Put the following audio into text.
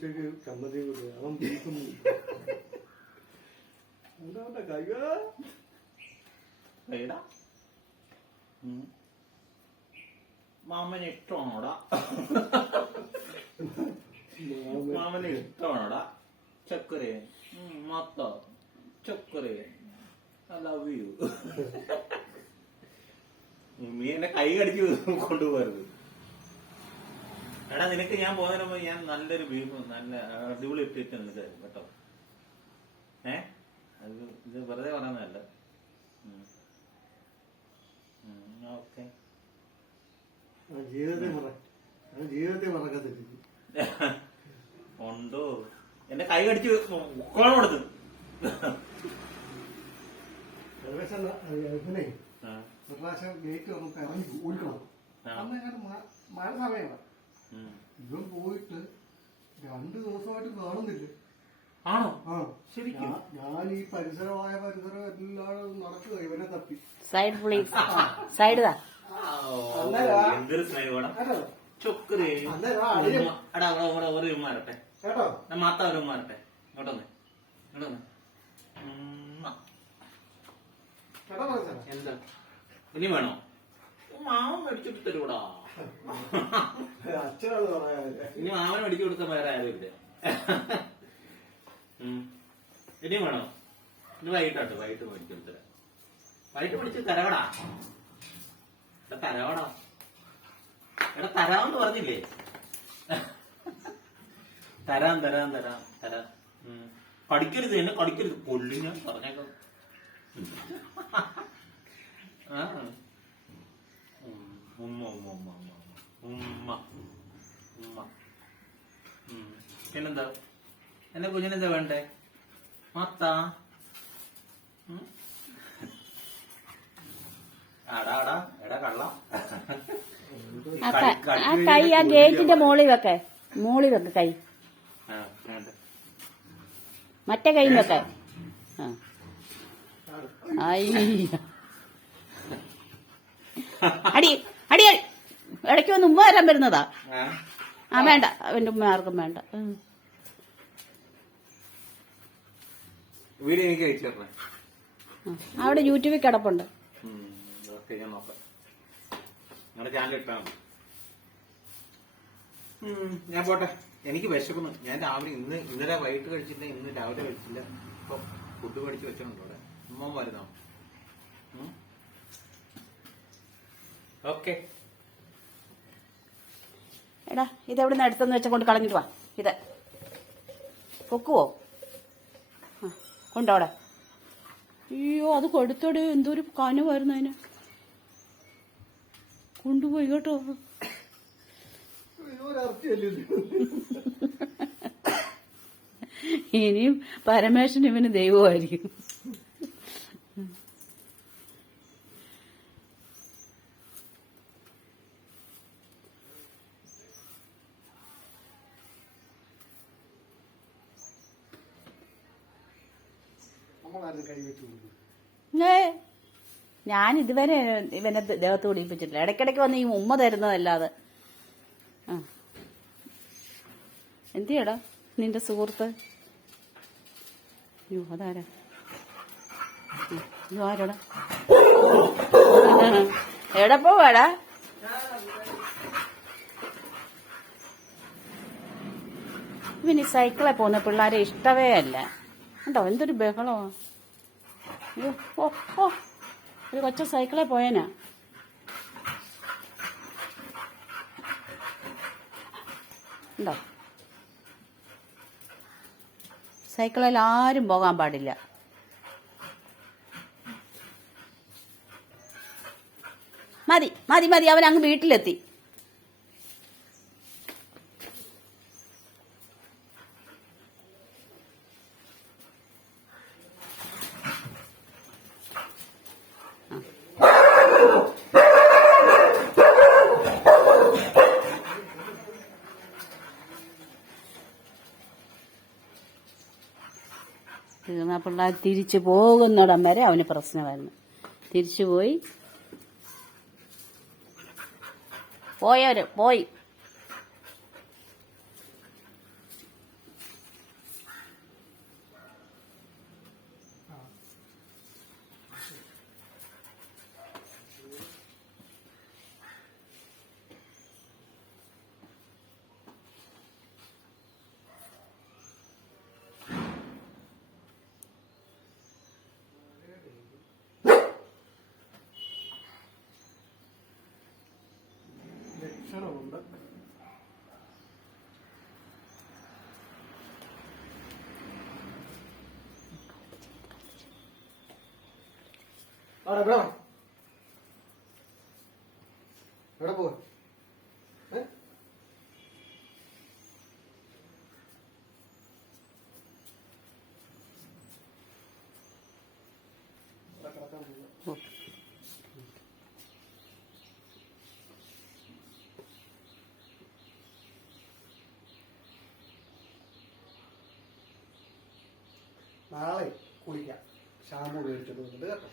ഉച്ചക്ക് ചമ്മന്തി കൂടി അവൻ ബീഫും എന്താ കൈടാ മാമന് ഇഷ്ടമാണോടാ? മാമന് ഇഷ്ടമാണോടാ ചക്കര മത്ത ചക്കര ഐ ലവ് യു. നീ എന്നെ കൈ കടിച്ച് കൊണ്ടുപോകരുത്. എടാ നിനക്ക് ഞാൻ പോകുന്നതിന് മുമ്പ് ഞാൻ നല്ലൊരു ബീഫ് നല്ല അടിപൊളി ഇട്ടിട്ട് നിനക്ക് തരും കേട്ടോ. അത് ഇത് വെറുതെ പറയുന്നതല്ല. ഓക്കെ ജീവിതത്തെ മറക്കത്തില്ല. ഉണ്ടോ എന്റെ കൈ കടിച്ച് ഉക്കോളം കൊടുത്ത്. ഇതിനെ ഒരു പ്രാവശ്യം ഗേറ്റ് വന്നിട്ട് ഇറങ്ങി ഓടിക്കണം. അന്നേരം മഴ സമയമാണ്. ഇവൻ പോയിട്ട് 2 ദിവസമായിട്ട് കാണുന്നില്ല. ആണോ? ആ ശരിക്കും. ഞാൻ ഈ പരിസരം എല്ലാവരും നടക്കുക ഇവനെ തപ്പി. സൈഡ് പ്ലീസ് സൈഡ് എന്തൊരു സ്നേഹമാണ് ചൊക്കറേ. ഒരു ഉമ്മാരട്ടെ കേട്ടോ മാത്ത ഒരു ഉമ്മാരട്ടെ. ഇങ്ങോട്ടൊന്ന് ഇങ്ങോട്ടൊന്ന്. എന്താ ഇനി വേണോ? മാമൻ മേടിച്ചിട്ട് തരൂടാ. അച്ഛനോട് പറയാ. ഇനി മാമൻ മേടിച്ചു കൊടുക്കാൻ വേറെ ആരും ഇല്ല. ഇനിയും വേണോ? ഇനി വൈകിട്ടാട്ടോ. വൈകിട്ട് മേടിച്ചു കൊടുത്തരാം. വൈകിട്ട് മേടിച്ച് തരവടാ. തരവടാ. എടാ തരാമെന്ന് പറഞ്ഞില്ലേ? തരാം തരാം തരാം തരാം. കടിക്കരുത് എന്നെ കടിക്കരുത്. കൊല്ലു ഞാൻ പറഞ്ഞേക്കാം. ഉമ്മ ഉമ്മ ഉമ്മ ഉമ്മ ഉമ്മ. പിന്നെന്താ എന്റെ കുഞ്ഞിനെന്താ വേണ്ടേ? മത്ത ആടാ എടാ കള്ളം. ആ കൈ ആ ഗേറ്റിന്റെ മോളിൽ വെക്കേ. മോളിൽ വെക്ക കൈ. മറ്റേ കൈ വെക്ക. അടി അടി ഇടയ്ക്ക് വന്ന് ഉമ്മ വരാൻ വരുന്നതാ. ആ വേണ്ട അവന്റെ ഉമ്മ ആർക്കും വേണ്ട. അവിടെ യൂട്യൂബിൽ കിടപ്പുണ്ട്. ഞാൻ പോട്ടെ. എനിക്ക് വിശക്കുന്നു. ഞാൻ രാവിലെ ഇന്നലെ വൈകിട്ട് കഴിച്ചില്ല. ഇന്ന് രാവിലെ കഴിച്ചില്ല. ഇപ്പൊ ഫുഡ് മേടിച്ച് വെച്ചിട്ടുണ്ട് അവിടെ. ഉമ്മ വരുന്നോ? ഓക്കെ. എടാ ഇതെവിടെ നിന്ന് എടുത്തെന്ന് വെച്ചാൽ കൊണ്ട് കളഞ്ഞിട്ട് വാ. ഇത് പൊക്കുവോ? കൊണ്ടോടെ. അയ്യോ അത് കൊടുത്തോടെ. എന്തൊരു കനമായിരുന്നു അതിന്. കൊണ്ടുപോയി കേട്ടോ. ഇനിയും പരമേശ്വരൻ ഇവന് ദൈവമായിരിക്കും. ഞാൻ ഇതുവരെ ഇവനെ ദേഹത്ത് പിടിപ്പിച്ചിട്ടില്ല. ഇടയ്ക്കിടയ്ക്ക് വന്ന് ഈ ഉമ്മ തരുന്നതല്ലാതെ. എന്തിയടാ നിന്റെ സുഹൃത്ത്? അയ്യോ അതാരാ? ആരോടാ? എവിടെ പോവാടാ? ഇവന് സൈക്കിളെ പോകുന്ന പിള്ളേരെ ഇഷ്ടമേ അല്ല. ഉണ്ടോ എന്തൊരു ബഹളമാ. അയ്യോ ഓ ഓ ഒരു കൊച്ച സൈക്കിളെ പോയനാ. ഉണ്ടോ? സൈക്കിളിൽ ആരും പോകാൻ പാടില്ല. മതി മതി മതി. അവൻ അങ്ങ് വീട്ടിലെത്തി. പിള്ളേർ തിരിച്ചു പോകുന്നിടം വരെ അവന് പ്രശ്നമായിരുന്നു. തിരിച്ചുപോയി പോയവര് പോയി. അവിടെ എവിടെ എവിടെ പോവാ നാളെ കുളിക്കാം ഷാമ്പു ഉപയോഗിച്ചിട്ട് കേട്ടോ.